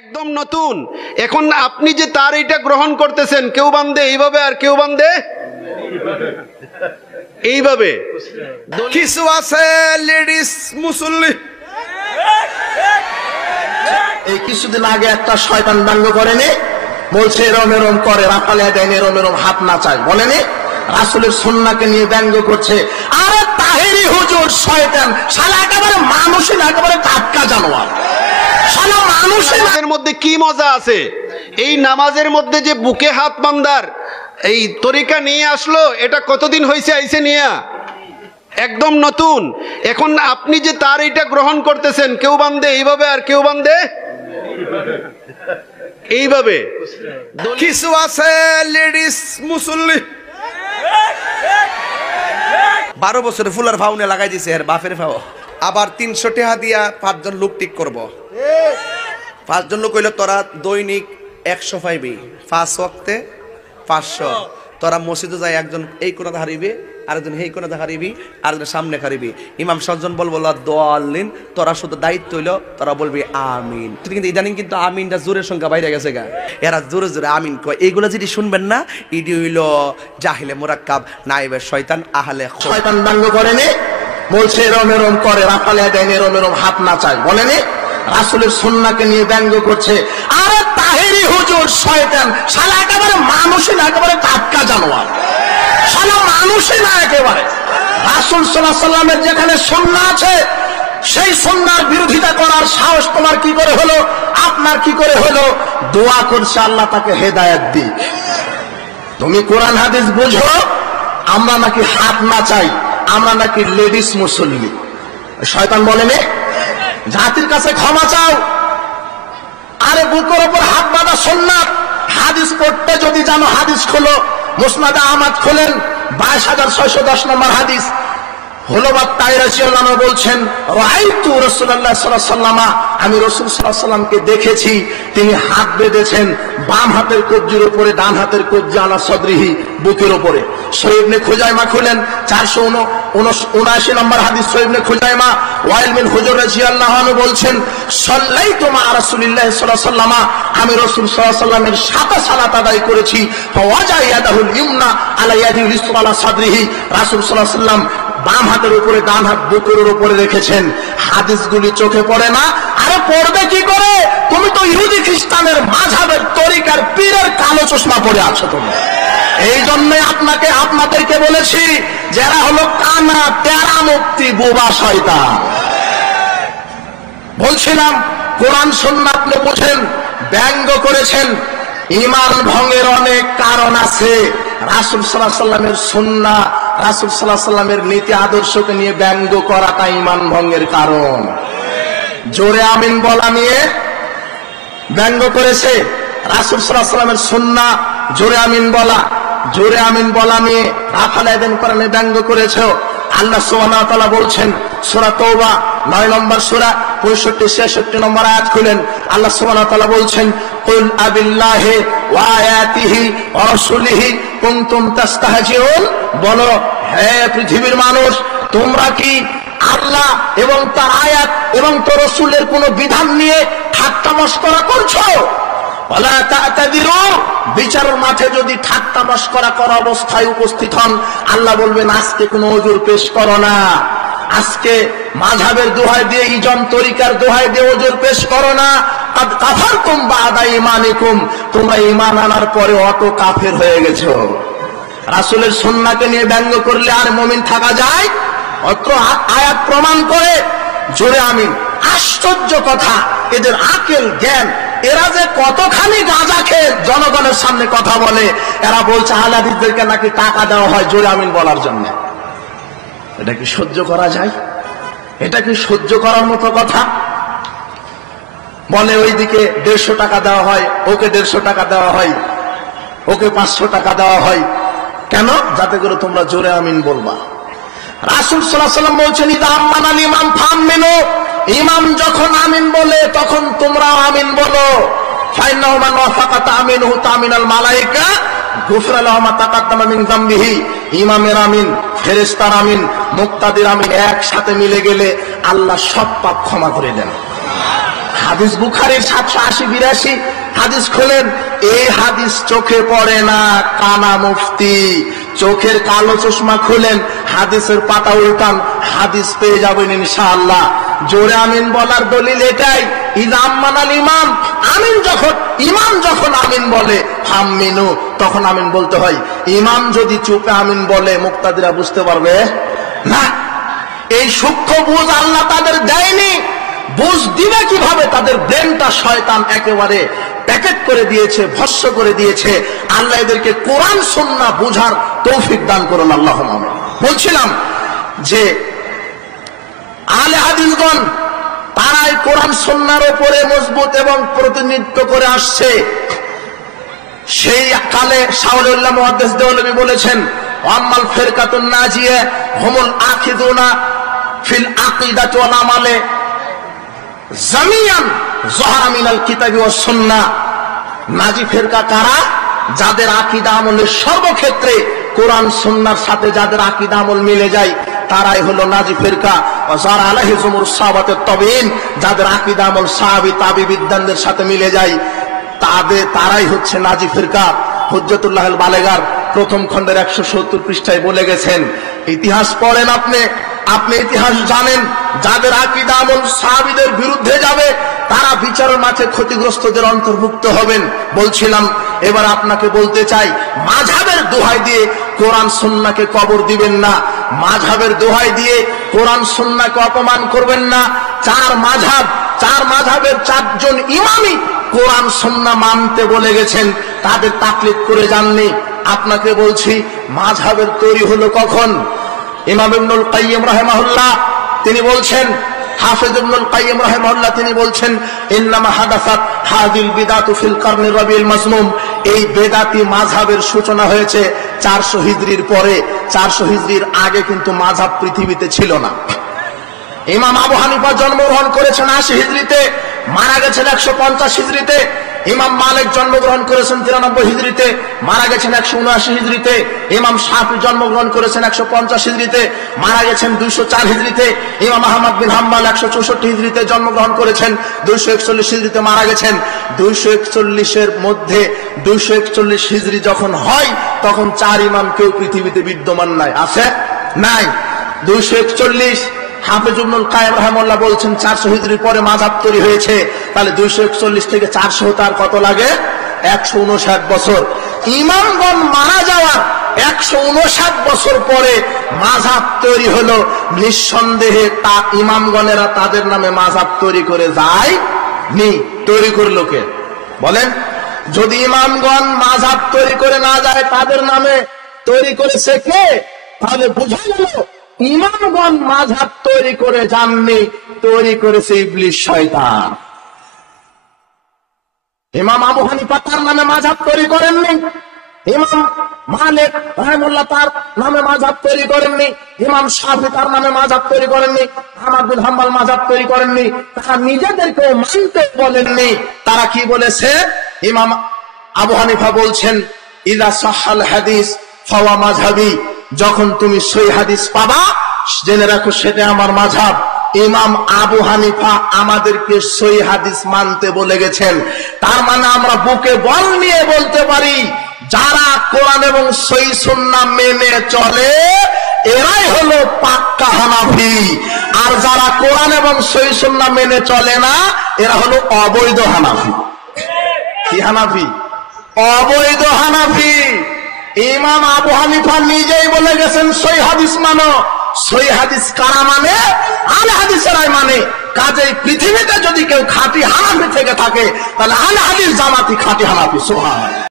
একদম নতুন। এখন আপনি যে তার এটা গ্রহণ করতেছেন, কেউ বান্ধে এইভাবে আর কেউ বান্ধে এইভাবে। কিছু আছে লেডিস মুসল্লি। এই কিছুদিন আগে একটা শয়তান ব্যঙ্গ করেনি, বলছে এরম এরম করে, রাফালিয়া দেন এরম এরম হাত নাচায়, বলেনি? রাসূলের সুন্নাহকে নিয়ে ব্যঙ্গ করছে। আরে তাহেরি হুজুর শয়তান, শালা একেবারে মানুষই না, একেবারে টাটকা জানোয়ার, শালা মানুষই না। এর মধ্যে কি মজা আছে? এই নামাজের মধ্যে যে বুকে হাত বান্দার এই তরিকা নিয়ে আসলো, এটা কতদিন হয়েছে আইছে নিয়া? একদম নতুন। এখন আপনি যে তার এটা গ্রহণ করতেছেন, কেউ বান্ধে এইভাবে আর কেউ বান্ধে এইভাবে। কিছু আছে লেডিস মুসল্লি। 12 বছরে ফুলার ফাউনে লাগাই দিছে এর বাপের ফাও। আবার 300 টাকা দিয়া 5 জন লোক ঠিক করব। 5 জন লোক হইলে তোরা দৈনিক 100 পাইবি, 5 ওয়াক্তে 500। তোরা মসজিদে যাই, একজন এই কোণাতে হারিবি, আরেকজন এই কোণাতে হারিবি, আরেকজন সামনে হারিবি। ইমাম সাতজন বলবো দোয়াল্লিন, তোরা শুধু দায়িত্ব হইলো তোরা বলবি আমিন। তুই কিন্তু ইদানিং কিন্তু আমিনটা জোরের সংখ্যা বাইরে গেছে গা, এরা জোরে জোরে আমিন কয়। এইগুলো যদি শুনবেন না, ইডি হইলো জাহিলে মুরাক্কাব, নাইবে শয়তান, আহলে শয়তান ব্যঙ্গ করেনি, বলছে এরম এরম করে, রাফালিয়া দেন এরম এরম হাত নাচায়, বলেনি? রাসূলের সুন্নাহকে নিয়ে ব্যঙ্গ করছে। আরে তাহেরি হুজুর শয়তান, শালা একেবারে মানুষই না, একেবারে টাটকা জানোয়ার, শালা মানুষই না একেবারে। রাসূল সাল্লাল্লাহু আলাইহি ওয়াসাল্লামের যেখানে সুন্নাহ আছে, সেই সুন্নাহর বিরোধিতা করার সাহস তোমার কি করে হলো? আপনার কি করে হলো? দোয়া করছে আল্লাহ তাকে হেদায়েত দিক। তুমি কোরআন হাদিস বুঝো, আমরা নাকি হাত নাচাই, আমরা নাকি লেডিস মুসল্লি। শয়তান বলেনি জাতির কাছে ক্ষমা চাও। আরে বুকের উপর হাত বাঁধা সুন্নাত। হাদিস পড়তে যদি জানো, হাদিস খোলো, মুসনাদ আহমদ খোলেন, 22,610 নম্বর হাদিস। হলবাত তাইরাসি আল্লাহ বলছেন, রাআইতু রাসূলুল্লাহ সাল্লাল্লাহু আলাইহি ওয়াসাল্লাম, আমি রাসূল সাল্লাল্লাহু আলাইহি ওয়াসাল্লামকে দেখেছি, তিনি হাত বেঁধেছেন বাম হাতের কবজির উপরে, ডান হাতের কবজি আলা সদরিহি, বুকের উপরে। সহিহ ইবনে খুজাইমা খুলেন, 479 নম্বর হাদিস। সহিহ ইবনে খুজাইমা, ওয়াইল বিন হুজর রাদিয়াল্লাহু আনহু বলছেন, সাল্লাইতু মা রাসূলিল্লাহ সাল্লাল্লাহু আলাইহি ওয়াসাল্লাম, আমি রাসূল সাল্লাল্লাহু আলাইহি ওয়াসাল্লামের সাথে সালাত আদায় করেছি। ফাওয়াজা ইয়াদাহুল ইমনা আলা ইয়াদিল ইসরা আলা সাদরিহি, রাসূল সাল্লাল্লাহু আলাইহি ওয়াসাল্লাম বাম হাতের উপরে, ডান হাত বুকের উপরে রেখেছেন। হাদিসগুলি চোখে পড়ে না। আরে পড়বে কি করে? তুমি তো ইহুদি খ্রিস্টানের মাযহাবের তরিকার পীরের কালো চশমা পরে আছো তুমি। এই জন্য আপনাদেরকে বলেছি, যারা হলো কানা তেরা মুক্তি বোবা শয়তান। বলছিলাম কোরআন সুন্নাহ আপনি বুঝেন, ব্যঙ্গ করেছেন। ঈমান ভঙ্গের অনেক কারণ আছে। রাসূল সাল্লাল্লাহু আলাইহি ওয়াসাল্লামের সুন্নাহ, রাসূল সাল্লাল্লাহু আলাইহি ওয়াসাল্লামের নীতি আদর্শকে নিয়ে ব্যঙ্গ করাটা ঈমান ভঙ্গের কারণ। জোরে আমিন বলা নিয়ে ব্যঙ্গ করেছে। রাসূল সাল্লাল্লাহু আলাইহি ওয়াসাল্লামের সুন্নাহ জোরে আমিন বলা নিয়ে রাফাল আযান কোরআনে ব্যঙ্গ করেছে। আল্লাহ সুবহানাহু ওয়া তাআলা বলছেন, সূরা তাওবা 9 নম্বর সূরা 65-66 নম্বর আয়াত খুলেন। আল্লাহ সুবহানাহু ওয়া তাআলা বলছেন, কুল আবিল্লাহি ওয়া আয়াতিহি ওয়া রাসূলিহি কুনতুম তাস্তাহজিউন, বলো হে পৃথিবীর মানুষ, তোমরা কি আল্লাহ এবং তার আয়াত এবং তার রাসূলের কোন বিধান নিয়ে ঠাট্টা মশকরা করছো? ওয়ালা তা'তাদিরু, বিচারের মাঠে যদি ঠাট্টা মশকরা করা অবস্থায় উপস্থিত হন, আল্লাহ বলবেন আজকে কোনো ওজর পেশ করো না, আজকে মাযহাবের দোহাই দিয়ে, ইজম তরিকার দোহাই দিয়ে ওজর পেশ করো না। কাদ কাফারতুম বা'দা ঈমানিকুম, তোমরা ঈমান আনার পরে অটো কাফের হয়ে গেছো। রাসূলের সুন্নাহকে নিয়ে ব্যঙ্গ করলে আর মুমিন থাকা যায়? অত্র আয়াত প্রমাণ করে। জোরে আমিন। আশ্চর্য কথা, এদের আকেল জ্ঞান, এরা যে কতখানি গাঁজা খেয়ে জনগণের সামনে কথা বলে। এরা বলছে আহলে হাদিসদেরকে নাকি টাকা দেওয়া হয় জোরে আমিন বলার জন্য। এটা কি সহ্য করা যায়? এটা কি সহ্য করার মতো কথা? বলে ওইদিকে 150 টাকা দেওয়া হয়, ওকে 150 টাকা দেওয়া হয়, ওকে 500 টাকা দেওয়া হয়। কেন? যাতে করে তোমরা জোরে আমিন বলবা। রাসূল সাল্লাল্লাহু আলাইহি ওয়াসাল্লাম বলছেন, ইদা আমানাল ইমাম ফাআমিনু, ইমাম যখন আমিন বলে তখন তোমরাও আমিন বলো। ফাইন্নাহু মান ওয়াফাকা তা'মিনুহু তা'মিনাল মালায়েকা গুফিরা লাহু মা তাকাদ্দামা মিন যামবিহি। ইমামের আমিন, ফেরেশতার আমিন, মুক্তাদির আমিন একসাথে মিলে গেলে আল্লাহ সব পাপ ক্ষমা করে দেন। হাদিস বুখারীর 780-82 হাদিস খোলেন, এই হাদিস চোখে পড়ে না, কানা মুফতি চোখের কালো চশমা খুলেন, হাদিসের পাতা উল্টান, হাদিস পেয়ে যাবেন ইনশাআল্লাহ। জোরে আমিন বলার দলিল এটাই, ইযা আমানাল ইমাম, ইমাম যখন আমিন বলে ফামিনু, তখন আমিন বলতে হয়। ইমাম যদি চুপে আমিন বলে মুক্তাদিরা বুঝতে পারবে না। এই সূক্ষ্ম বুঝ আল্লাহ তাদের দেয়নি। বুঝ দিবে কিভাবে? তাদের ব্রেনটা শয়তান একেবারে প্যাকেট করে দিয়েছে, ভস্ম করে দিয়েছে। আল্লাহ এদেরকে কোরআন সুন্নাহ বুঝার তৌফিক দান করুন, আল্লাহুম্মা আমিন। বলছিলাম যে আহলে হাদিসগণ তারাই কোরআন সুন্নাহর উপরে মজবুত এবং প্রতিনিধিত্ব করে আসছে। সেই কালে শাওলুল্লাহ মুহাদ্দিস দেওলভী বলেছেন, আম্মাল ফিরকাতুন নাজিয়া হুমুল আকিদুনা ফিল আকিদাতি ওয়াল আমালে জামিয়ান যাহারা মিনাল কিতাবি ওয়াস সুন্নাহ। নাজি ফিরকা কারা? যাদের আকীদা আমলের সর্বক্ষেত্রে কোরআন সুন্নাহর সাথে যাদের আকীদা আমল মিলে যায়, তারাই হলো নাজি ফিরকা। ওয়া যারা আলাইহি জুমুর সাহাবাতুত তাবিঈন, যাদের আকীদা আমল সাহাবী তাবিঈদের সাথে মিলে যায়, তারাই হচ্ছে নাজি ফিরকা। হুজ্জাতুল্লাহিল বালেগার প্রথম খণ্ডের 170 পৃষ্ঠায় বলে গেছেন। ইতিহাস পড়েন আপনি ইতিহাস জানেন, যাদের আকীদা আমল সাহাবীদের বিরুদ্ধে যাবে তারা বিচারের মাঠে ক্ষতিগ্রস্তদের অন্তর্ভুক্ত হবেন। বলছিলাম, এবার আপনাকে বলতে চাই, মাযহাবের দোহাই দিয়ে কোরআন সুন্নাহকে কবর দিবেন না, মাযহাবের দোহাই দিয়ে কোরআন সুন্নাহকে অপমান করবেন না। চার মাযহাবের 4 জন ইমামই কোরআন সুন্নাহ মানতে বলে গেছেন, তাদের তাকলিদ করে যাননি। আপনাকে বলছি, মাযহাবের তৈরি হলো কখন? ইমাম ইবনুল কাইয়্যিম রাহিমাহুল্লাহ তিনি বলছেন, হাফেজ ইবনুল কাইয়্যিম রাহিমাহুল্লাহ তিনি বলছেন, ইন্নামা হাদাসাত হাযিল বিদাতু ফিল কারনির রাবিউল মাসমুম। এই বেদাতি মাযহাবের সূচনা হয়েছে 400 হিজরির পরে। 400 হিজরির আগে কিন্তু মাযহাব পৃথিবীতে ছিল না। ইমাম আবু হানিফা জন্মগ্রহণ করেছেন 80 হিজরিতে, মারা গেছেন 150 হিজরিতে। ইমাম মালিক জন্মগ্রহণ করেছেন 93 হিজরিতে, মারা গেছেন 179 হিজরিতে। ইমাম শাফি জন্মগ্রহণ করেছেন 150 হিজরিতে, মারা গেছেন 204 হিজরিতে। ইমাম আহমদ বিন হাম্বল 164 হিজরিতে জন্মগ্রহণ করেছেন, 241 হিজরিতে মারা গেছেন। 241 মধ্যে 241 হিজরি যখন হয়, তখন 4 ইমাম কেউ পৃথিবীতে বিদ্যমান নাই, আছে নাই? 241 হাফেজ ইবনুল কাইয়্যিম রাহিমাহুল্লাহ বলছেন 400 হিজরির পরে মাযহাব তৈরি হয়েছে। তাহলে 241 থেকে 400 তার কত লাগে? 159 বছর। ইমামগণ মারা যাওয়ার 159 বছর পরে মাযহাব তৈরি হলো। নিঃসন্দেহে তা ইমামগণেরা তাদের নামে মাযহাব তৈরি করে যায় নি। তৈরি করলো কে বলেন? যদি ইমামগণ মাযহাব তৈরি করে না যায়, তাদের নামে তৈরি করেছে কে? তাহলে বোঝা গেল ইমামগণ মাযহাব তৈরি করে যাননি, তৈরি করেছে ইবলিস শয়তান। ইমাম আবু হানিফা তার নামে মাযহাব তৈরি করেননি, ইমাম মালিক রাহিমাহুল্লাহ তার নামে মাযহাব তৈরি করেননি, ইমাম শাফি তার নামে মাযহাব তৈরি করেননি, আহমদ বিন হাম্বল মাযহাব তৈরি করেননি। তারা নিজেদেরকে মানতে বলেননি। তারা কি বলেছে? ইমাম আবু হানিফা বলছেন, ইযা সাহহাল হাদিস ফাওয়া মাযহাবি। যখন তুমি সহিহ হাদিস পাবা, জেনে রাখো সেটা আমার মাযহাব। ইমাম আবু হানিফা আমাদেরকে সহিহ হাদিস মানতে বলে গেছেন। তার মানে আমরা বুকে বল নিয়ে বলতে পারি, যারা কোরআন এবং সহিহ সুন্নাহ মেনে চলে এরাই হলো পাক্কা হানাফি, আর যারা কোরআন এবং সহিহ সুন্নাহ মেনে চলে না এরা হলো অবৈধ হানাফি। কি হানাফি? অবৈধ হানাফি। ইমাম আবু হানিফা নিজেই বলে গেছেন সহিহ হাদিস মানো। সহিহ হাদিস কারা মানে? আহলে হাদিসেরাই মানে। কাজেই পৃথিবীতে যদি কেউ খাঁটি হানাফি থেকে থাকে, তাহলে আহলে হাদিস জামাতি খাঁটি হানাফি। সুবহানাল্লাহ।